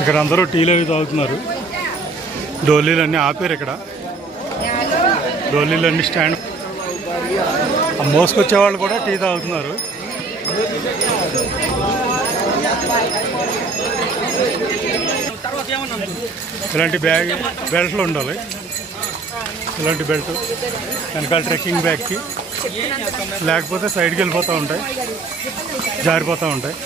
ఇక్కడ అందరూ టీలు అవి తాగుతున్నారు. డోలీలన్నీ ఆపారు. ఇక్కడ డోలీలన్నీ స్టాండ్ మోసుకొచ్చే వాళ్ళు కూడా టీ తాగుతున్నారు. ఇలాంటి బెల్ట్లు ఉండాలి. ఇలాంటి బెల్ట్ వెనకాల ట్రెక్కింగ్ బ్యాగ్కి, లేకపోతే సైడ్కి వెళ్ళిపోతూ ఉంటాయి, జారిపోతూ ఉంటాయి.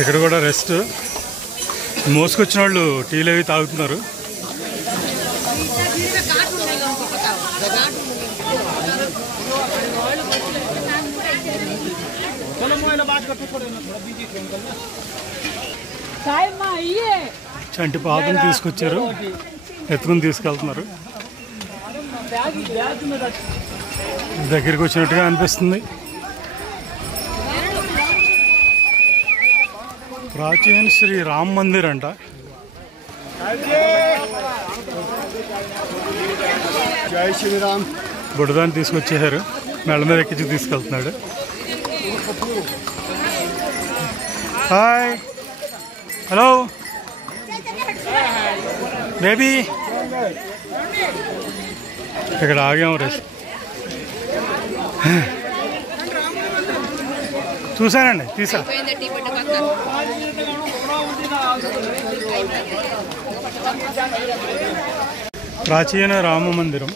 ఇక్కడ కూడా రెస్ట్. మోసుకొచ్చిన వాళ్ళు టీలు అవి తాగుతున్నారు. చంటి పాపను తీసుకొచ్చారు, ఎత్తుకుని తీసుకెళ్తున్నారు. దగ్గరికి వచ్చినట్టుగా అనిపిస్తుంది. ప్రాచీన శ్రీ రామ్ మందిర్ అంట. జై శ్రీరామ్. బుడదాన్ని తీసుకొచ్చేసారు, మెళ్ళ మీద ఎక్కించి తీసుకెళ్తున్నాడు. Hi, hello baby. ఇక్కడ ఆగాము. రెస్ట్ చూసానండి, తీసా. ప్రాచీన రామ మందిరం.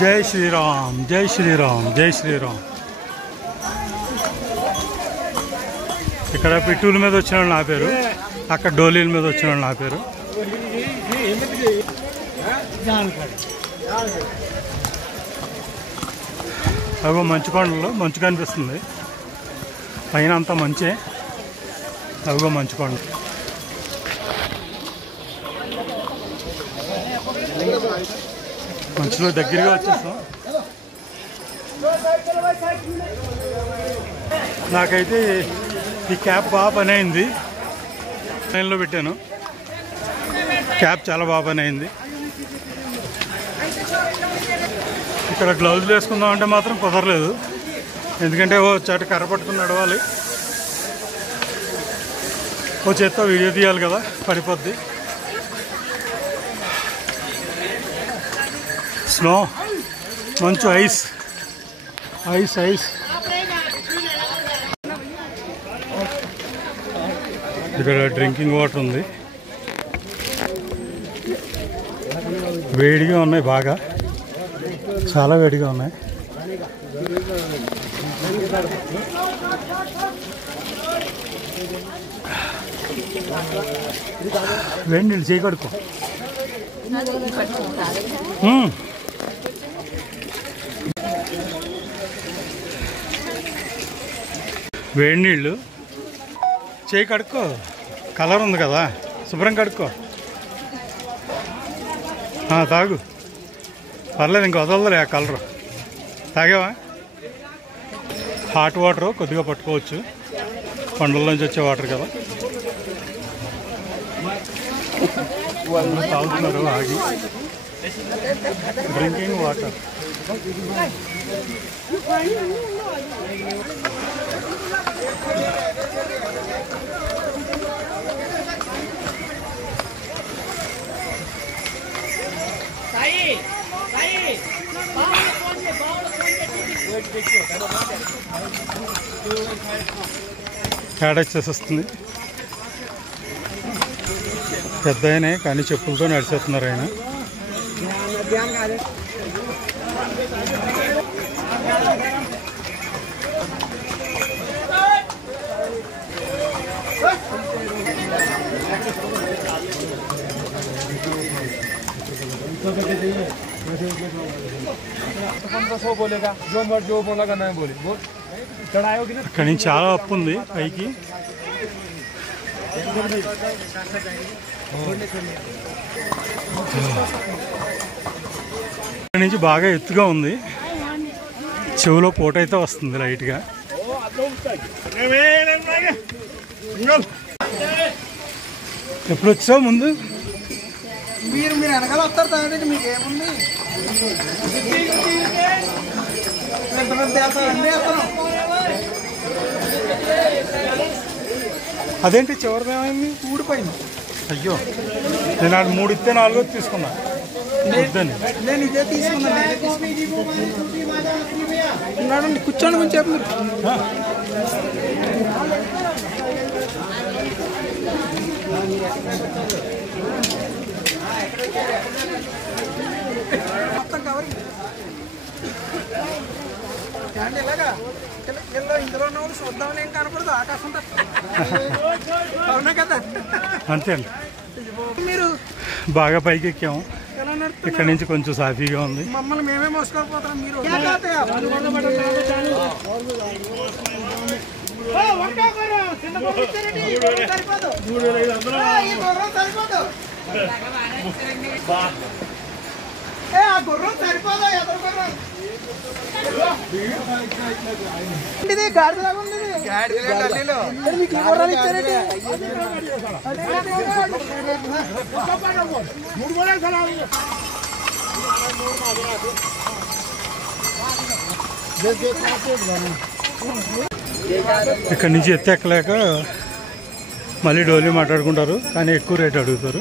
జై శ్రీరామ్, జై శ్రీరామ్, జై శ్రీరామ్. ఇక్కడ పిట్టూల మీద వచ్చిన వాళ్ళు ఆపారు, అక్కడ డోలీల మీద వచ్చిన వాళ్ళు ఆపారు. అగో మంచు కొండలు, మంచు కనిపిస్తుంది పైన, అంతా మంచే. అగో మంచు కొండ. మంచులో దగ్గరగా వచ్చేస్తాం. నాకైతే ఈ క్యాప్ బాగా పని అయింది. లైన్లో పెట్టాను. క్యాప్ చాలా బాగా పని అయింది. ఇక్కడ గ్లౌజులు వేసుకుందాం అంటే మాత్రం కుదరలేదు, ఎందుకంటే ఓ చాటు కర్ర పట్టుకుని నడవాలి, ఓ చేత్తో వీడియో తీయాలి కదా, పడిపోద్ది. స్నో, మంచు, ఐస్ ఐస్ ఐస్. ఇక్కడ డ్రింకింగ్ వాటర్ ఉంది. వేడిగా ఉన్నాయి, బాగా చాలా వేడిగా ఉన్నాయి. వేడి నీళ్ళు చేయి కడుక్కో. వేడి నీళ్ళు చేయి కడుక్కో. కలర్ ఉంది కదా, శుభ్రం కడుక్కో. తాగు, పర్లేదు, ఇంక వదలదులే ఆ కలరు. తాగావా? హాట్ వాటర్ కొద్దిగా పట్టుకోవచ్చు, కొండల నుంచి వచ్చే వాటర్ కదా. తాగుతున్నారు ఆగి. Drinking water. క్యాడెక్సెస్ వస్తుంది. పెద్ద ఆయనే కానీ చెప్పులతో నడిచేస్తున్నారు ఆయన. అక్కడి నుంచి చాలా అప్పు ఉంది పైకి. ఇక్కడ నుంచి బాగా ఎత్తుగా ఉంది, చెవులో పోటైతే వస్తుంది లైట్గా. ఎప్పుడు వచ్చావు ముందు? మీరు వెనకాల వస్తారు తాగడానికి, మీకు ఏముంది? అదేంటి చివరిది ఏమైంది? ఊడిపోయింది. అయ్యో, నేను ఆడు 3 ఇస్తే 4 తీసుకున్నా. నేను ఇదే తీసుకున్నాను. కూర్చోండి కొంచెం. మొత్తం కవర్ ఇలాగా ఇందులో ఉన్న వాళ్ళు చూద్దామని ఏం కనపడదు. ఆకాశం అవునా కదా? అంతే అండి. మీరు బాగా పైకి ఎక్కాము. ఎలా నడుపుతున్నారు? ఇక్కడ నుంచి కొంచెం సాఫీగా ఉంది. మమ్మల్ని మేమే మోసుకోకపోతాం. మీరు గుర్రం సరిపోదా? ఎదురు గుర్రం ఇది గాడిలాగా ఉంది. మీకు ఈ గుర్రాలు ఇచ్చారండి. ఇక్కడ నుంచి ఎత్తెక్కలేక మళ్ళీ డోలీ మాట్లాడుకుంటారు, కానీ ఎక్కువ రేట్ అడుగుతారు.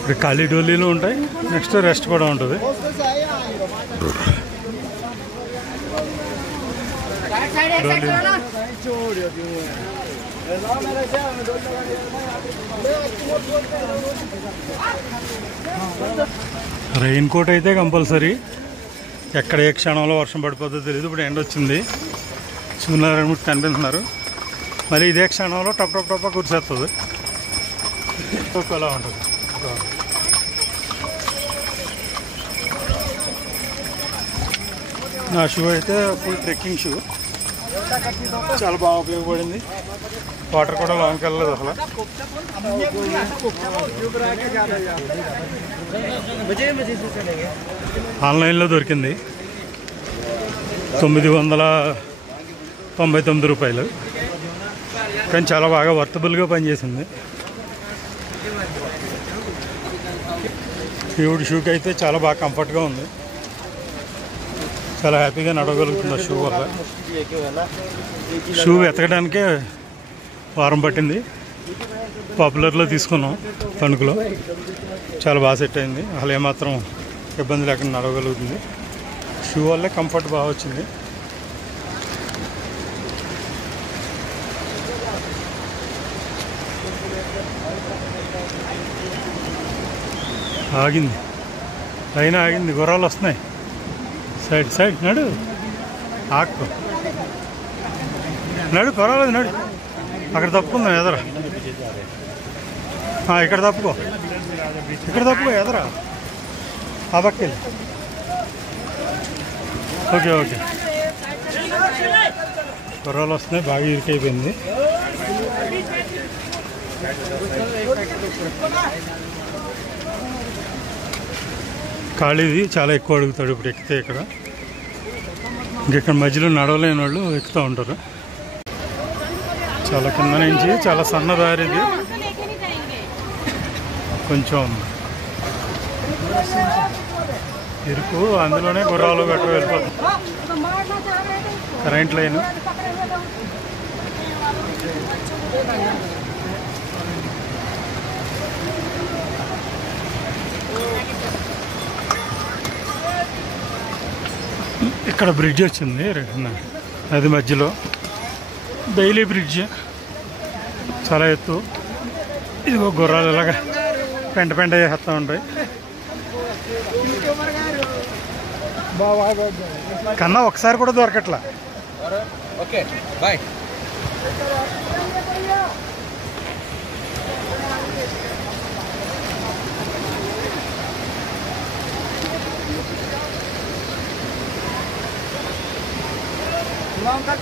ఇక్కడ ఖాళీ డోలీలు ఉంటాయి, నెక్స్ట్ రెస్ట్ కూడా ఉంటుంది. రెయిన్ కోట్ అయితే కంపల్సరీ. ఎక్కడ ఏ క్షణంలో వర్షం పడిపోతుందో తెలియదు. ఇప్పుడు ఎండ వచ్చింది, సూర్యనారాయణ కనిపిస్తున్నారు. మళ్ళీ ఇదే క్షణంలో టప్ టప్ టప్ప కురిసేస్తుంది. అలా ఉంటుంది. నా షూ అయితే ఫుల్ ట్రెక్కింగ్ షూ, చాలా బాగా ఉపయోగపడింది. వాటర్ కూడా లాంగ్కి వెళ్ళలేదు అసలు. ఆన్లైన్లో దొరికింది, 999 రూపాయలు. కానీ చాలా బాగా వర్తబుల్గా పనిచేసింది. ఈవిడ షూకి అయితే చాలా బాగా కంఫర్ట్గా ఉంది. చాలా హ్యాపీగా నడవగలుగుతుంది ఆ షూ వల్ల. షూ వెతకడానికే వారం పట్టింది. పాపులర్లో తీసుకున్నాం తణుకులో. చాలా బాగా సెట్ అయింది. అసలు ఏమాత్రం ఇబ్బంది లేకుండా నడవగలుగుతుంది. షూ వల్లే కంఫర్ట్ బాగా వచ్చింది. ఆగింది, లైన్ ఆగింది. గుర్రాలు వస్తున్నాయి. సైడ్ సైడ్ నడు, ఆకు నడు, పర్వాలేదు నడు. అక్కడ తప్పుకుందాం ఎదరా. ఇక్కడ తప్పుకో, ఇక్కడ తప్పుకో ఎదరా. ఆ పక్కకి. Okay okay. గుర్రాలు వస్తున్నాయి, బాగా ఇరుకైపోయింది. ఖాళీది చాలా ఎక్కువ అడుగుతాడు ఇప్పుడు ఎక్కితే. ఇక్కడ ఇంకెక్కడ మధ్యలో నడవలేని వాళ్ళు ఎక్కుతూ ఉంటారు. చాలా కింద నుంచి చాలా సన్న దారిది, కొంచెం ఇరుకు. అందులోనే గుర్రాలు గట్రా వెళ్ళిపోతుంది. Current line. ఇక్కడ బ్రిడ్జ్ వచ్చింది నది మధ్యలో. డైలీ బ్రిడ్జ్, చాలా ఎత్తు. ఇదిగో గుర్రాలు ఇలాగా పెంట పెంట చేస్తూ ఉంటాయి. కన్నా ఒకసారి కూడా దొరకట్లా. Okay bye.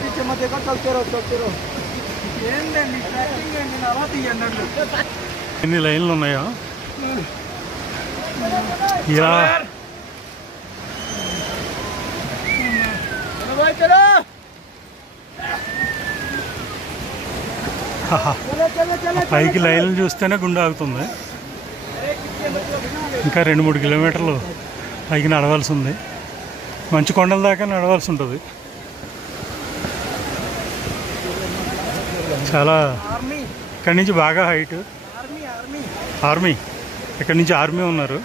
पीछे मत देखो, चलते रहो चलते रहो. ఏంటండి ట్రాకింగ్ అండి, అలా తీయండి. ఎన్ని లైన్లు ఉన్నాయో ఇలా. పైకి లైన్లు చూస్తేనే గుండె ఆగుతుంది. ఇంకా 2-3 కిలోమీటర్లు పైకి నడవాల్సి ఉంది. మంచు కొండల దాకా నడవాల్సి ఉంటుంది. చాలా ఇక్కడి నుంచి బాగా హైట్. ఆర్మీ ఇక్కడి నుంచి ఆర్మీ ఉన్నారు.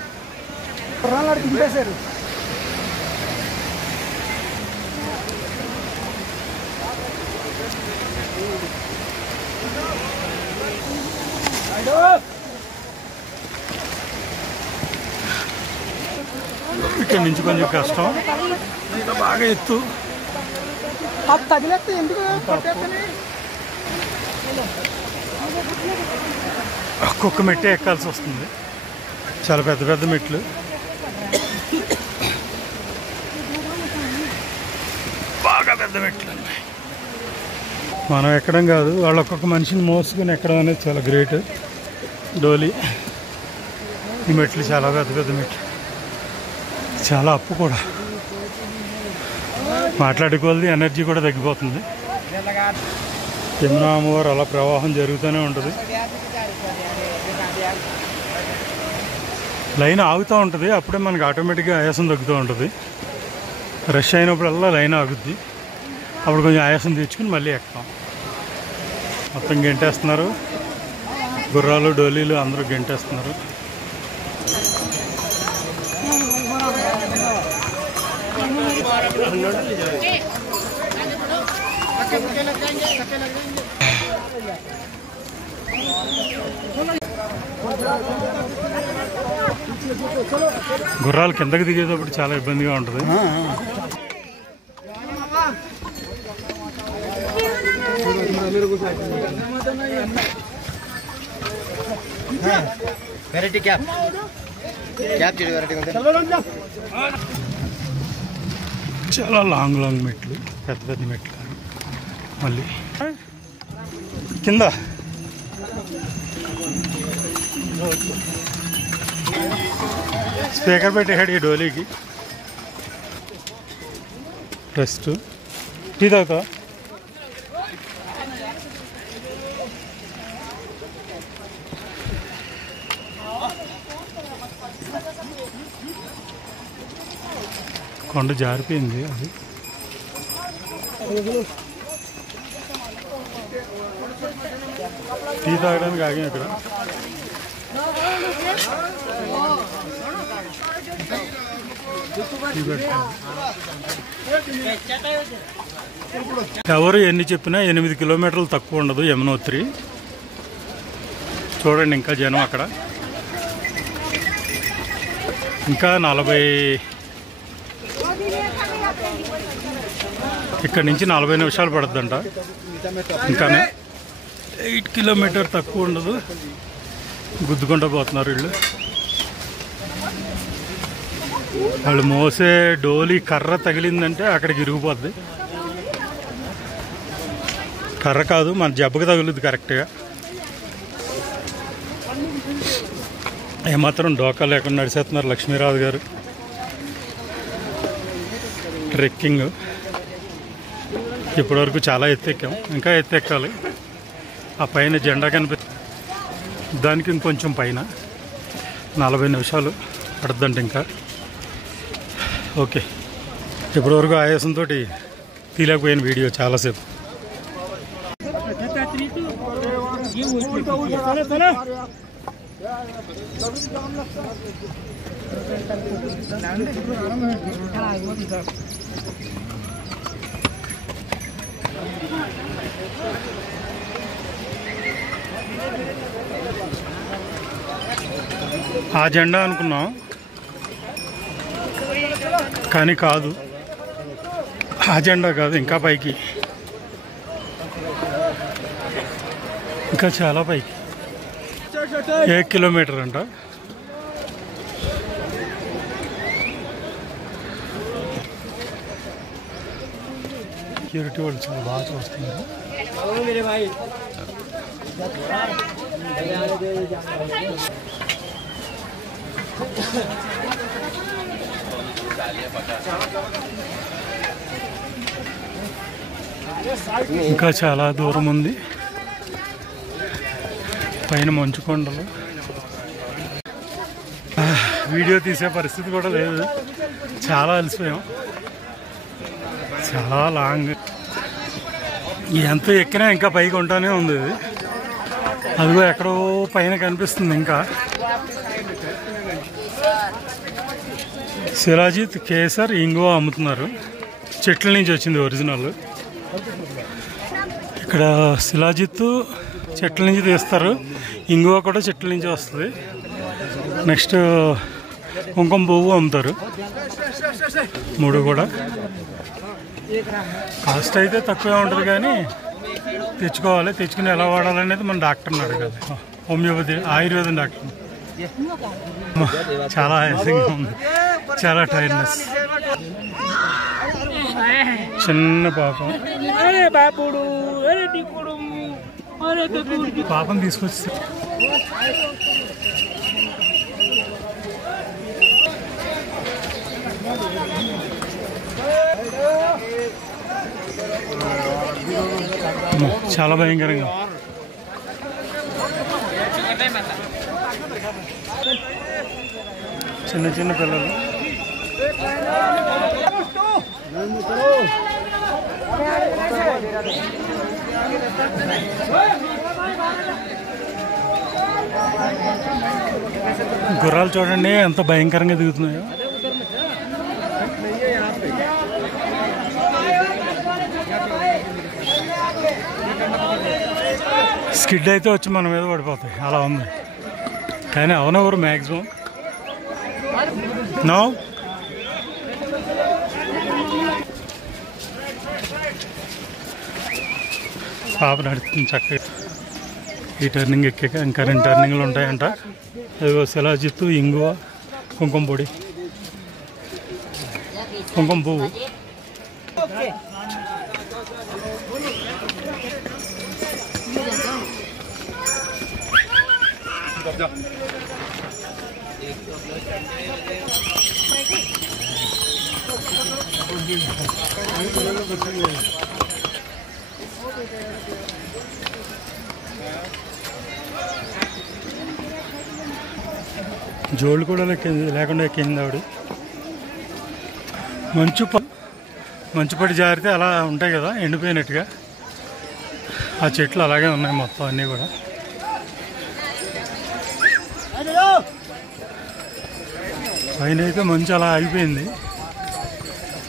ఇక్కడి నుంచి కొంచెం కష్టం, బాగా ఎత్తు. ఒక్కొక్క మెట్టే ఎక్కాల్సి వస్తుంది. చాలా పెద్ద పెద్ద మెట్లు. బాగా పెద్ద మెట్లు అన్నాయి. మనం ఎక్కడం కాదు, వాళ్ళు ఒక్కొక్క మనిషిని మోసుకొని ఎక్కడం అనేది చాలా గ్రేట్. డోలీ ఈ మెట్లు చాలా పెద్ద పెద్ద మెట్లు, చాలా అప్పు కూడా. మాట్లాడుకోవాలి, ఎనర్జీ కూడా తగ్గిపోతుంది. యమునా అమ్మవారు అలా ప్రవాహం జరుగుతూనే ఉంటుంది. లైన్ ఆగుతూ ఉంటుంది, అప్పుడే మనకి ఆటోమేటిక్గా ఆయాసం తగ్గుతూ ఉంటుంది. రష్ అయినప్పుడల్లా లైన్ ఆగుద్ది, అప్పుడు కొంచెం ఆయాసం తెచ్చుకుని మళ్ళీ ఎక్కుతాం. మొత్తం గెంటేస్తున్నారు, గుర్రాలు డోలీలు అందరూ గెంటేస్తున్నారు. గుర్రాలు కిందకి దిగేటప్పుడు చాలా ఇబ్బందిగా ఉంటుంది. చాలా లాంగ్ లాంగ్ మెట్లు, పెద్ద పెద్ద మెట్లు. మళ్ళీ కింద స్పీకర్ పెట్టేసాడు ఈ డోలీకి. రెస్ట్. టీ తాగుతా? కొండ జారిపోయింది అది. టీ తాగడానికి ఆగాం ఇక్కడ. ఎవరు ఎన్ని చెప్పినా 8 కిలోమీటర్లు తక్కువ ఉండదు యమునోత్రి. చూడండి ఇంకా జనం అక్కడ. ఇంకా 40, ఇక్కడి నుంచి 40 నిమిషాలు పడుతుందంట. ఇంకానే 8 కిలోమీటర్ తక్కువ ఉండదు. గుద్దుకుంటూ పోతున్నారు వీళ్ళు. వాళ్ళు మోసే డోలీ కర్ర తగిలిందంటే అక్కడికి ఇరిగిపోద్ది. కర్ర కాదు, మన జబ్బకి తగులుద్ది కరెక్ట్గా. ఏమాత్రం డోకా లేకుండా నడిచేస్తున్నారు లక్ష్మీరాజు గారు. ట్రెక్కింగ్ ఇప్పటివరకు చాలా ఎత్తెక్కాం, ఇంకా ఎత్తెక్కాలి. ఆ పైన జెండా కనిపిస్తుంది, దానికి ఇంకొంచెం పైన 40 నిమిషాలు పడుతుందంటే ఇంకా. ఓకే, ఇప్పటివరకు ఆయాసంతో తీయలేకపోయిన వీడియో చాలాసేపు. ఆ జెండా అనుకున్నాం కానీ కాదు, ఆ జెండా కాదు, ఇంకా పైకి, ఇంకా చాలా పైకి. 1 కిలోమీటర్ అంట. సెక్యూరిటీ వాళ్ళు చాలా బాగా చూస్తున్నారు. ఇంకా చాలా దూరం ఉంది. పైన మంచు కొండలు. వీడియో తీసే పరిస్థితి కూడా లేదు, చాలా అలసిపోయాం. చాలా లాంగ్, ఎంత ఎక్కినా ఇంకా పైకి ఉంటానే ఉంది. ఇది అదిగో ఎక్కడో పైన కనిపిస్తుంది. ఇంకా శిలాజిత్, కేసర్, ఇంగువ అమ్ముతున్నారు. చెట్ల నుంచి వచ్చింది ఒరిజినల్. ఇక్కడ శిలాజిత్ చెట్ల నుంచి తీస్తారు, ఇంగువ కూడా చెట్ల నుంచి వస్తుంది. నెక్స్ట్ కుంకుమ పువ్వు అమ్ముతారు. 3 కూడా కాస్ట్ అయితే తక్కువే ఉంటుంది, కానీ తెచ్చుకోవాలి. తెచ్చుకుని ఎలా వాడాలనేది మన డాక్టర్ని అడగాలి. హోమియోపతి ఆయుర్వేదం డాక్టర్. చాలా ఆయాసంగా ఉంది, చాలా టైర్నెస్. చిన్న పాపం, పాపం తీసుకొచ్చి చాలా భయంకరంగా. చిన్న చిన్న పిల్లలు. గుర్రాలు చూడండి ఎంత భయంకరంగా దిగుతున్నాయో. స్కిడ్ అయితే వచ్చి మన మీద పడిపోతాయి, అలా ఉంది. కానీ అవనెవరు మ్యాక్సిమం నో. పాప నడుస్తుంది చక్కగా. ఈ టర్నింగ్ ఎక్కాక ఇంకా 2 టర్నింగ్లు ఉంటాయంట. అదిగో శిలాజిత్తు, ఇంగువ, కుంకుమ పొడి, కుంకుమ పువ్వు. జోళ్ళు కూడా లేకుండా ఎక్కింది ఆవిడ. మంచు పడి జారితే అలా ఉంటాయి కదా ఎండిపోయినట్టుగా, ఆ చెట్లు అలాగే ఉన్నాయి మొత్తం అన్నీ కూడా. పైన అయితే మంచు అలా ఆగిపోయింది,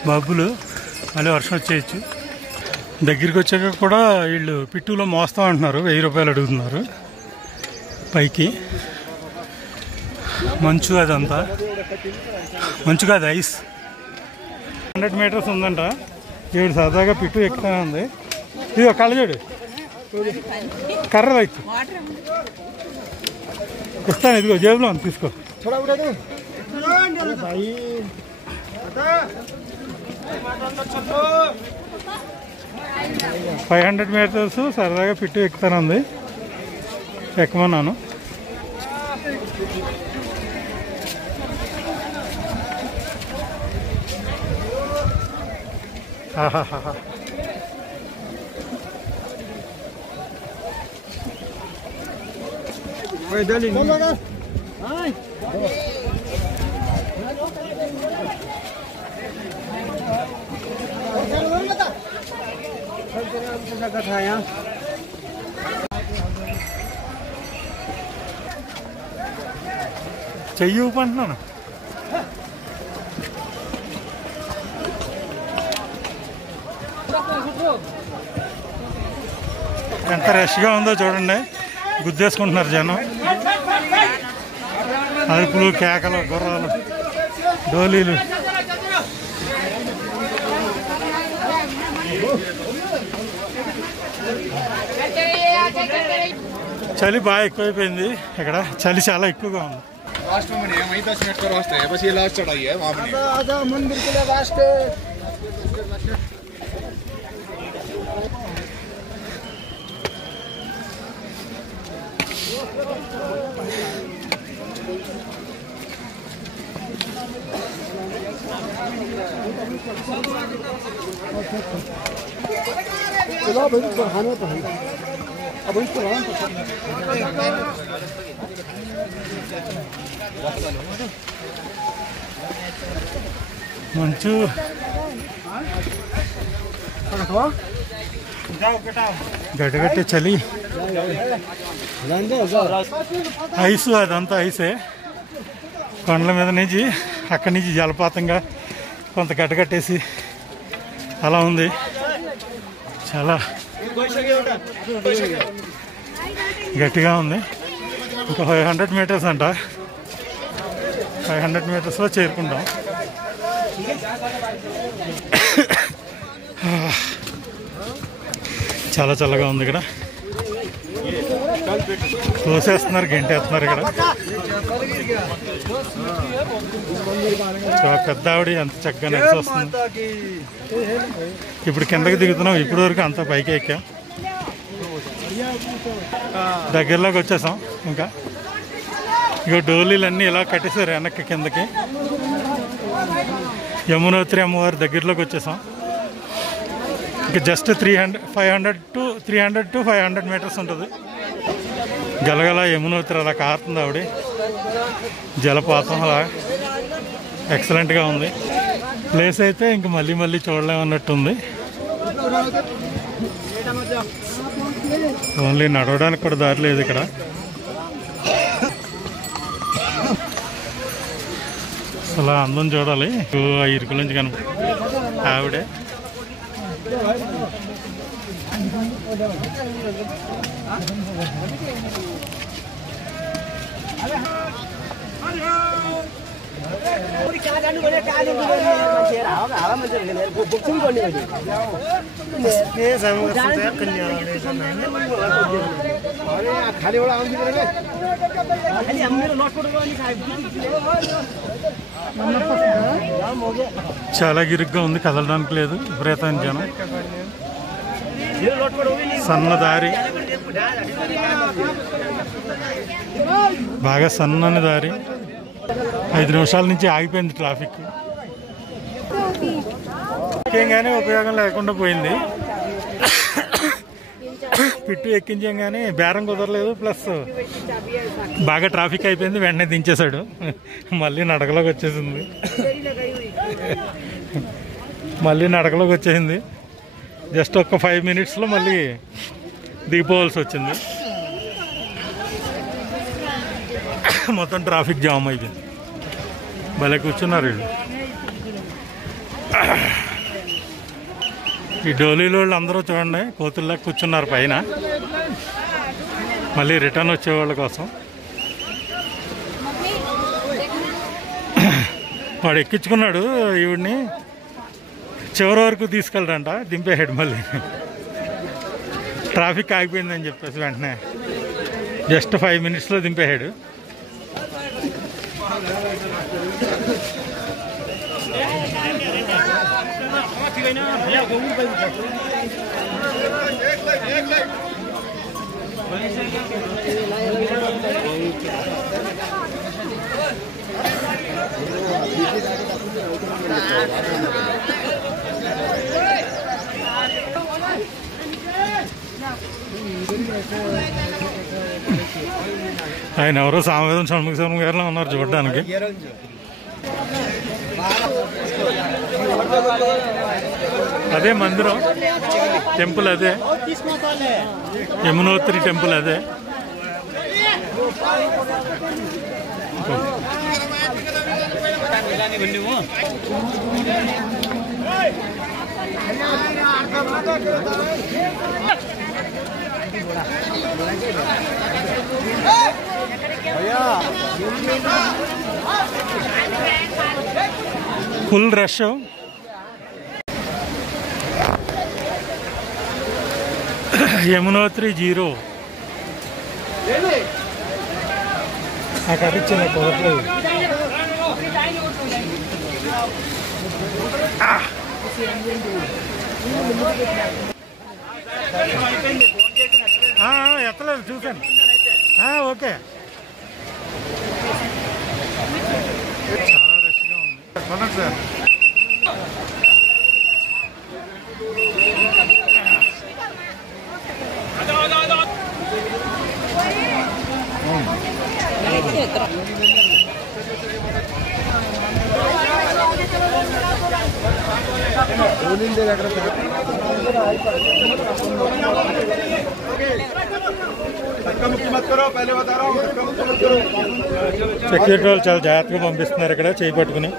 మబ్బులు. మళ్ళీ వర్షం వచ్చేయచ్చు. దగ్గరికి వచ్చాక కూడా వీళ్ళు పిట్టులో మోస్తాం అంటున్నారు. 1000 రూపాయలు అడుగుతున్నారు పైకి. మంచు అదంతా మంచు కాదు, ఐస్. 100 మీటర్స్ ఉందంట. ఈవిడ సరదాగా పిట్టు ఎక్కుతూనే ఉంది. ఇది ఒక కళ్ళజోడు, కర్ర రైతు ఇస్తాను. ఇదిగో జేబులో ఉంది, తీసుకో. 500 మీటర్స్ సరదాగా పిట్టు ఎక్కుతానుంది. ఎక్కమన్నాను. చెయ్యి ఊపంటున్నాను. ఎంత రష్గా ఉందో చూడండి. గుద్దేసుకుంటున్నారు జనం. అరుపులు, కేకలు, గుర్రాలు, డోలీలు. చలి బాగా ఎక్కువైపోయింది ఇక్కడ. చలి చాలా ఎక్కువగా ఉంది. चलो भाई खाने तो है మంచు గడ్డగట్టే చలి, ఐసు, అదంతా ఐసే. కొండల మీద నుంచి అక్కడి నుంచి జలపాతంగా కొంత గడ్డగట్టేసి అలా ఉంది. చాలా గట్టిగా ఉంది. ఇంకా 500 మీటర్స్ అంట. 500 మీటర్స్లో చేరుకుంటాం. చాలా చల్లగా ఉంది ఇక్కడ. తోసేస్తున్నారు, గెంటేస్తున్నారు ఇక్కడ. చాలా పెద్ద ఆవిడ ఎంత చక్కగా నడిచి వస్తుంది. ఇప్పుడు కిందకి దిగుతున్నాం. ఇప్పటి వరకు అంతా పైకి ఎక్కాం. దగ్గరలోకి వచ్చేసాం. ఇంకా ఇక డోలీలన్నీ ఇలా కట్టేశారు వెనక్కి కిందకి. యమునోత్రి అమ్మవారి దగ్గరలోకి వచ్చేసాం. ఇంకా జస్ట్ 500 to 500 మీటర్స్ ఉంటుంది. గలగల యమునోత్రి అలా కారుతుంది ఆవిడ. జలపాతం అలా ఎక్సలెంట్గా ఉంది. ప్లేస్ అయితే ఇంక మళ్ళీ మళ్ళీ చూడలేమన్నట్టుంది. ఓన్లీ నడవడానికి కూడా దారి లేదు ఇక్కడ. అలా అందం చూడాలి. ఆ ఇరుకుల నుంచి కనపడి ఆవిడే. చాలా గిరుగ్గా ఉంది, కదలడానికి లేదు. విపరీతమైన జనం. సన్న దారి, బాగా సన్నని దారి. 5 నిమిషాల నుంచి ఆగిపోయింది ట్రాఫిక్. ఎక్కంగానే ఉపయోగం లేకుండా పోయింది. పిట్టు ఎక్కించంగానే బేరం కుదరలేదు. ప్లస్ బాగా ట్రాఫిక్ అయిపోయింది. వెంటనే దించేశాడు. మళ్ళీ నడకలోకి వచ్చేసింది. జస్ట్ ఒక 5 మినిట్స్లో మళ్ళీ దిగిపోవాల్సి వచ్చింది. మొత్తం ట్రాఫిక్ జామ్ అయిపోయింది. భలే కూర్చున్నారు వీళ్ళు. ఈ డోలీలో వాళ్ళు అందరూ చూడండి, కోతుల్లా కూర్చున్నారు పైన. మళ్ళీ రిటర్న్ వచ్చేవాళ్ళ కోసం. వాడు ఎక్కించుకున్నాడు ఈవిడ్ని. చివరి వరకు తీసుకెళ్ళడంట, దింపేసాడు. మళ్ళీ ట్రాఫిక్ ఆగిపోయిందని చెప్పేసి వెంటనే జస్ట్ 5 మినిట్స్లో దింపేసాడు. ఆయన ఎవరో సామవేదం షణ్ముఖ శర్మ గారిలో ఉన్నారు చూడడానికి. అదే మందిరం, టెంపుల్ అదే, యమునోత్రి టెంపుల్ అదే. Full rush. యమునోత్రి 0. నాకు ఇచ్చిన కుదరలేదు. ఎత్తలేదు, చూశాను. ఓకే, చాలా రష్గా ఉంది. చూడండి సార్. సెక్యూరిటీ వాళ్ళు చాలా జాగ్రత్తగా పంపిస్తున్నారు ఇక్కడ చేయి పట్టుకుని.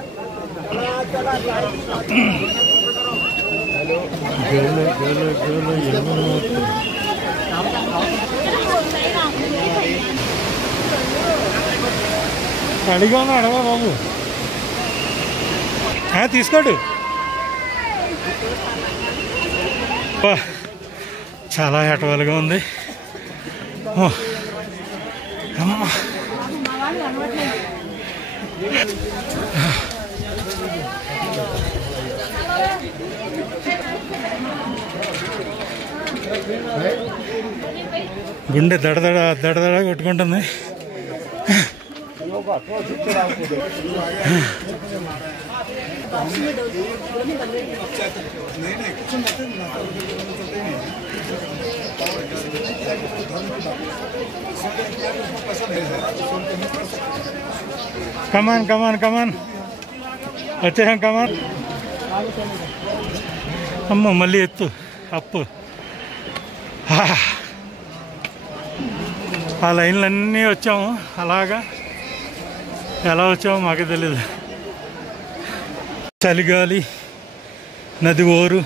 అడిగా ఉన్నా అడగా బాబు తీసుకోడు. చాలా హెటవాలుగా ఉంది. అమ్మా గుండె దడదడ దడదడ కొట్టుకుంటుంది. కమాన్ కమాన్ కమాన్ వచ్చేసాం కమాన్. అమ్మ మళ్ళీ ఎత్తు అప్పు. ఆ లైన్లన్నీ వచ్చాము. అలాగా ఎలా వచ్చామో మాకే తెలీదు. చలిగాలి, నది ఓరు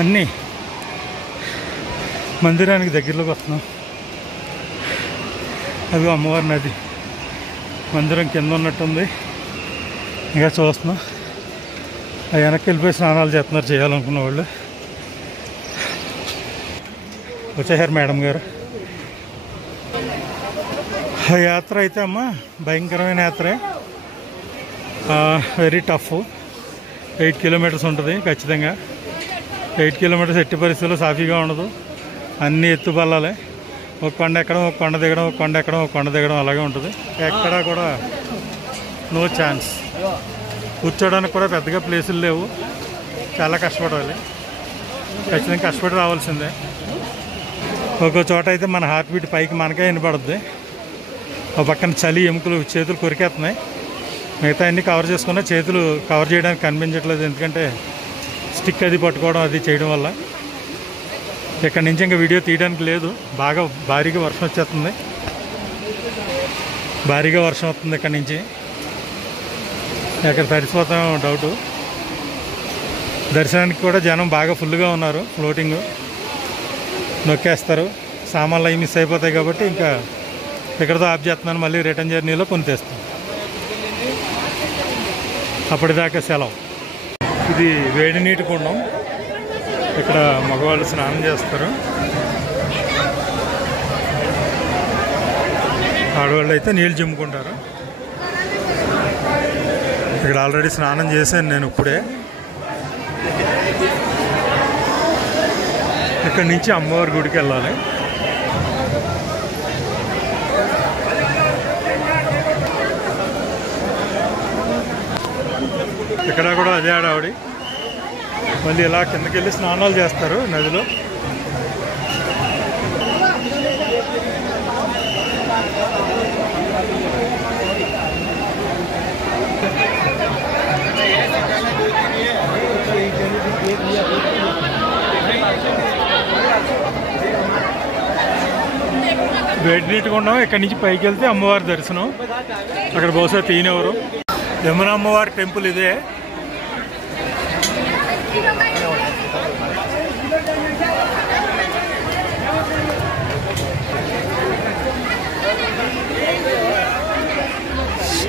అన్నీ మందిరానికి దగ్గరలోకి వస్తున్నాం. అది అమ్మవారి నది మందిరం కింద ఉన్నట్టుంది. ఇంకా చూస్తున్నాం. వెనక్కి వెళ్ళిపోయి స్నానాలు చేస్తున్నారు చేయాలనుకున్న వాళ్ళు. వచ్చేసారు మేడం గారు. ఆ యాత్ర అయితే అమ్మ భయంకరమైన యాత్రే. Very tough. 8 కిలోమీటర్స్ ఉంటుంది ఖచ్చితంగా. 8 కిలోమీటర్స్ ఎట్టి పరిస్థితుల్లో సాఫీగా ఉండదు. అన్నీ ఎత్తు పల్లాలే. ఒక కొండ ఎక్కడం, ఒక కొండ దిగడం, ఒక కొండ ఎక్కడం, ఒక కొండ దిగడం అలాగే ఉంటుంది. ఎక్కడా కూడా నో ఛాన్స్. కూర్చోడానికి కూడా పెద్దగా ప్లేసులు లేవు. చాలా కష్టపడాలి. ఖచ్చితంగా కష్టపడి రావాల్సిందే. ఒక్కో చోట అయితే మన హార్ట్ బీట్ పైకి మనకే వినపడుద్ది. ఒక పక్కన చలి, ఎముకలు, చేతులు కొరికేస్తున్నాయి. మిగతా అన్నీ కవర్ చేసుకున్నా చేతులు కవర్ చేయడానికి కనిపించట్లేదు. ఎందుకంటే స్టిక్ అది పట్టుకోవడం అది చేయడం వల్ల. ఇక్కడ నుంచి ఇంకా వీడియో తీయడానికి లేదు. బాగా భారీగా వర్షం వచ్చేస్తుంది. భారీగా వర్షం వస్తుంది ఇక్కడ నుంచి. ఎక్కడ తడిసిపోతాం డౌటు. దర్శనానికి కూడా జనం బాగా ఫుల్గా ఉన్నారు. ఫ్లోటింగ్ నొక్కేస్తారు. సామాన్లు అవి మిస్ అయిపోతాయి కాబట్టి ఇంకా ఇక్కడతో ఆఫ్ చేస్తున్నాను. మళ్ళీ రిటర్న్ జర్నీలో కొని తెస్తాను. అప్పటిదాకా సెలవు. ఇది వేడి నీటి కుండం. ఇక్కడ మగవాళ్ళు స్నానం చేస్తారు. ఆడవాళ్ళు అయితే నీళ్ళు చిమ్ముకుంటారు. ఇక్కడ ఆల్రెడీ స్నానం చేశాను నేను ఇప్పుడే. ఇక్కడి నుంచి అమ్మవారి గుడికి వెళ్ళాలి. ఇక్కడ కూడా అదే ఆడావిడి. మళ్ళీ ఇలా కిందకి వెళ్ళి స్నానాలు చేస్తారు నదిలో. వేడి నీటిగా ఉన్నాం. ఇక్కడి నుంచి పైకి వెళ్తే అమ్మవారి దర్శనం. అక్కడ బహుశా తీయనివ్వరు. యమున అమ్మవారి టెంపుల్ ఇదే.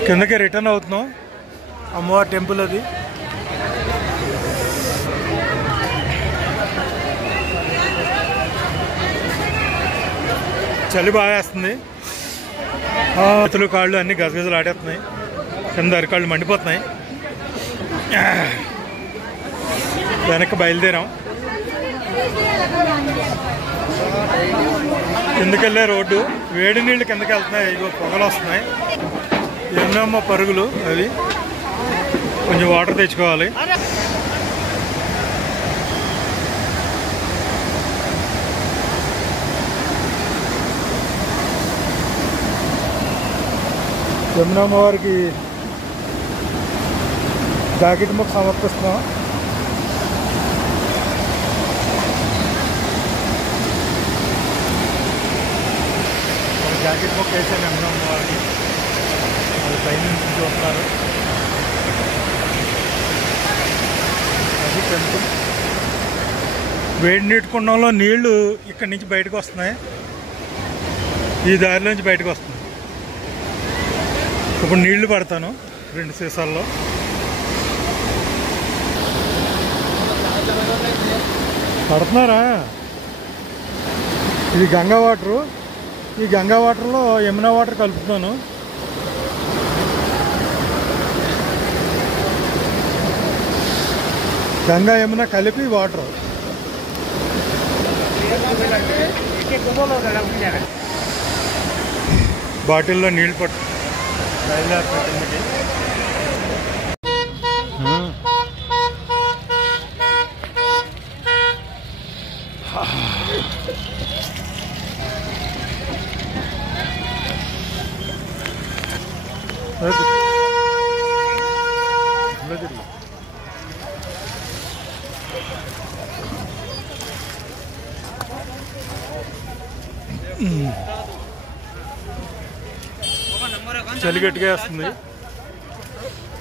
కిందకి రిటర్న్ అవుతున్నాం. అమ్మవారి టెంపుల్ అది. చలి బాగా వేస్తుంది. చేతులు కాళ్ళు అన్నీ గజగజలు ఆడేస్తున్నాయి. కింద అరికాళ్ళు మండిపోతున్నాయి. వెనక్కి బయలుదేరాం. కిందకెళ్ళే రోడ్డు. వేడి నీళ్ళు కిందకి వెళ్తున్నాయి. ఇగో పొగలు వస్తున్నాయి. ఎన్నమ్మ పరుగులు అవి. కొంచెం వాటర్ తెచ్చుకోవాలి. యమునమ్మ వారికి జాకెట్ ముక్క సమర్పిస్తున్నాం. జాకెట్ బుక్ వేసాను అమ్మమ్మ వారికి. వాళ్ళు పైన నుంచి చూస్తున్నారు. అది టెంపుల్. వేడి నీటి కుండంలో నీళ్లు ఇక్కడి నుంచి బయటకు వస్తున్నాయి. ఈ దారిలోంచి బయటకు వస్తుంది. ఇప్పుడు నీళ్లు పడతాను 2 సీసాల్లో. పడుతున్నారా? ఇది గంగా వాటరు. ఈ గంగా వాటర్లో యమునా వాటర్ కలుపుతున్నాను. గంగా యమున కలిపి వాటర్. బాటిల్లో నీళ్ళు పట్టు బయలుదేరుతుంది. చలి గట్టిగా వేస్తుంది.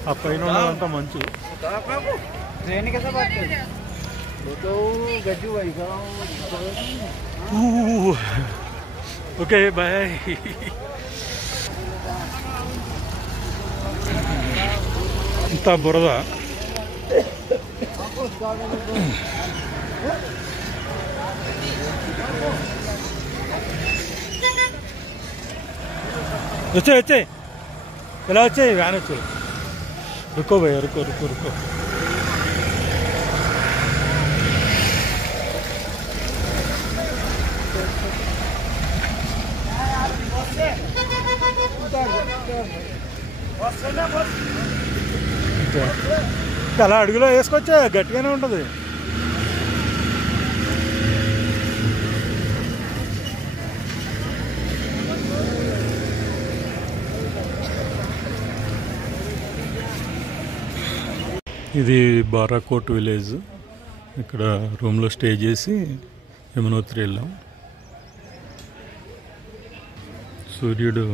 ఆ పైన ఉన్నదంతా మంచు. Okay bye. ఇంత బురద. వచ్చాయి ఇలా వచ్చాయి. వ్యాన్ వచ్చాయి. రుకో భయ్యా, రుకో. అలా అడుగులో వేసుకొచ్చా, గట్టిగానే ఉంటుంది. ఇది బారాకోట్ విలేజ్. ఇక్కడ రూమ్లో స్టే చేసి యమునోత్రి వెళ్ళాం. సూర్యుడు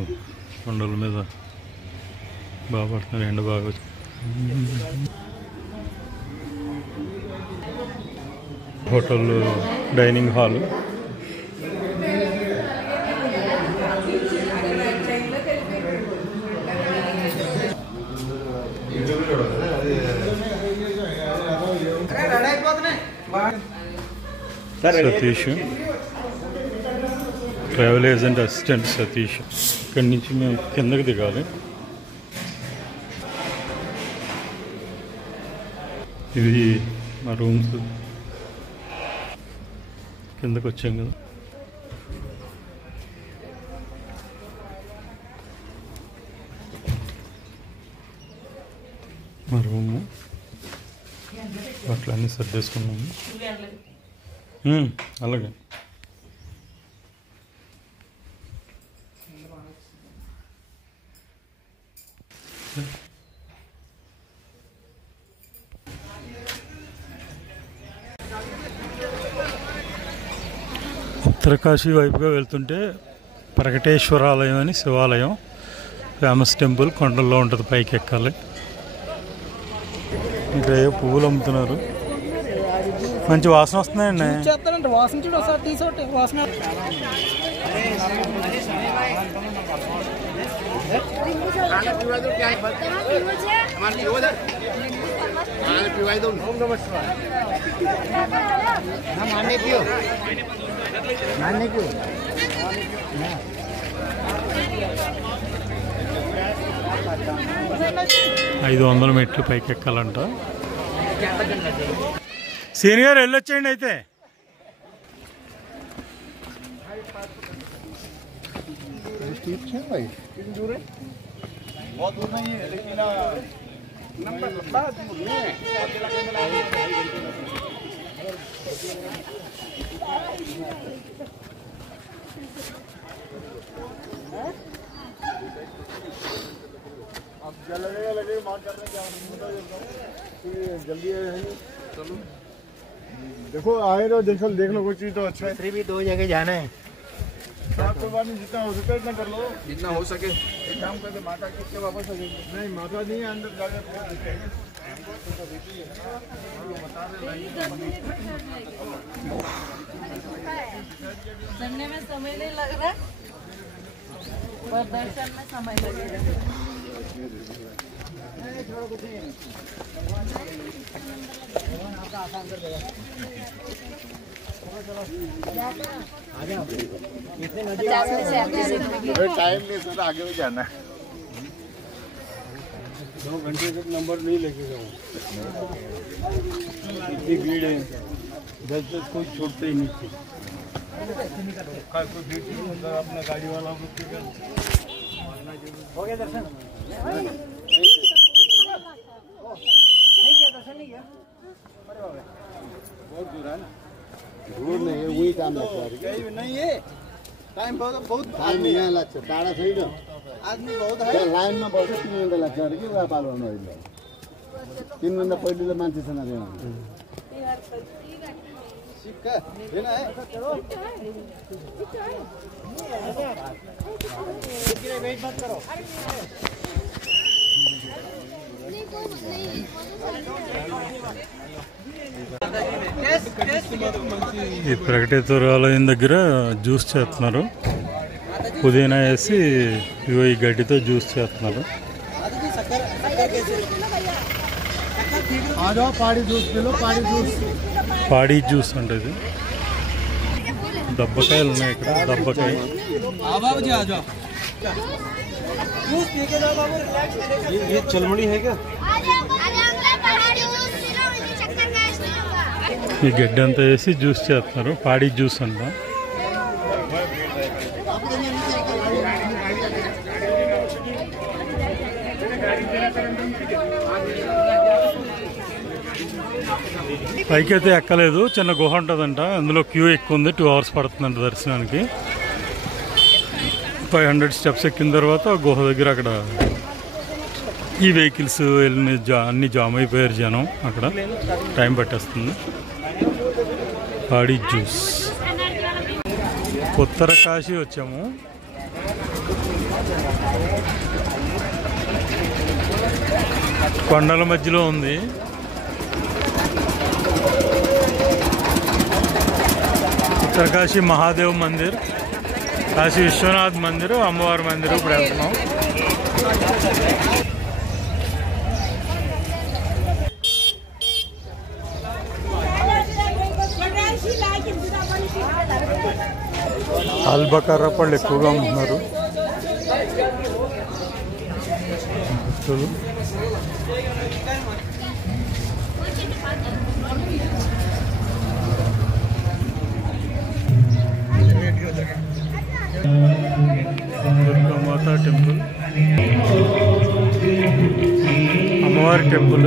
కొండల మీద బాగా పడుతున్నాడు. ఎండ బాగా. Hotel dining hall. Satish, travel agent assistant Satish. ఇక్కడి నుంచి మేము కిందకి దిగాలి. ఇది మా రూమ్స్. కిందకి వచ్చాం కదా. మా రూము. అట్లన్నీ సర్దేసుకున్నాము. అలాగే. ఉత్తరకాశీ వైపుగా వెళ్తుంటే ప్రకటేశ్వర ఆలయం అని శివాలయం, ఫేమస్ టెంపుల్, కొండల్లో ఉంటుంది. పైకి ఎక్కాలి. ఇంకా ఏ పువ్వులు అమ్ముతున్నారు. మంచి వాసన వస్తున్నాయండి. ఐదు 500 మెట్లు పైకి ఎక్కాలంట. సీనియర్ వెళ్ళొచ్చేయండి అయితే. बहुत दूर नहीं है, लेकिन नंबर लंबा दूर नहीं है। अब लगे मार करने क्या जल्दी चलो देखो आए तो देख लो कोई चीज तो अच्छा है। भी 2 जगह जाना है। जितना हो सके इतना कर लो, जितना हो सके एक काम करके माता के वापस आ जाएंगे। नहीं माता नहीं है, अंदर जाके चढ़ने में समय नहीं लग रहा पर दर्शन में समय लगेगा। टाइम नहीं सर, आगे भी जाना है। 2 घंटे तक नंबर नहीं लेके जाऊँ, इतनी भीड़ है, 10 कोई छोड़ते ही नहीं थे। कोई भीड़ नहीं होता, अपना गाड़ी वाला हो गया दर्शन? नहीं किया दर्शन, नहीं किया। बहुत दूर है ना, दूर नहीं है, वही टाइम लगता है। नहीं है टाइम बहुत टाइम यहाँ लाग्छ, टाढा छैन। आदमी बहुत है। त्यहाँ लाइनमा बस्दा 3 घन्टा लाग्छ अरे के व्यापार गर्नु अहिले। 3 घन्टा पहिले त मान्छे छैन त्यहाँ। सिक्का लेना है। वेट मत करो। ఈ ప్రకటేశ్వర ఆలయం దగ్గర జ్యూస్ చేస్తున్నారు. పుదీనా వేసి ఇగో ఈ గడ్డితో జ్యూస్ చేస్తున్నారు. పాడి జ్యూస్ అంటే ఇది. దబ్బకాయలు ఉన్నాయి ఇక్కడ, దబ్బకాయ. ये चलमड़ी है क्या? ఈ గడ్డి అంతా వేసి జ్యూస్ చేస్తున్నారు. పాడి జ్యూస్ అంట. పైకి అయితే ఎక్కలేదు, చిన్న గుహ ఉంటుందంట. అందులో క్యూ ఎక్కువ ఉంది, 2 hours పడుతుందంట దర్శనానికి. 500 steps ఎక్కిన తర్వాత గుహ దగ్గర అక్కడ ఈ వెహికల్స్ అన్ని జామ్ అయిపోయారు జనం. అక్కడ టైం పట్టేస్తుంది. పాడి జ్యూస్. ఉత్తర కాశీ వచ్చాము. కొండల మధ్యలో ఉంది. उत्तरकाशी महादेव मंदिर, काशी विश्वनाथ मंदिर, अम्मवार मंदिर ఇప్పుడు వెళ్తున్నాం. ఆల్బకర్ర పళ్ళు ఎక్కువగా అమ్ముతున్నారు. దుర్గా మాతా టెంపుల్, అమ్మవారి టెంపుల్.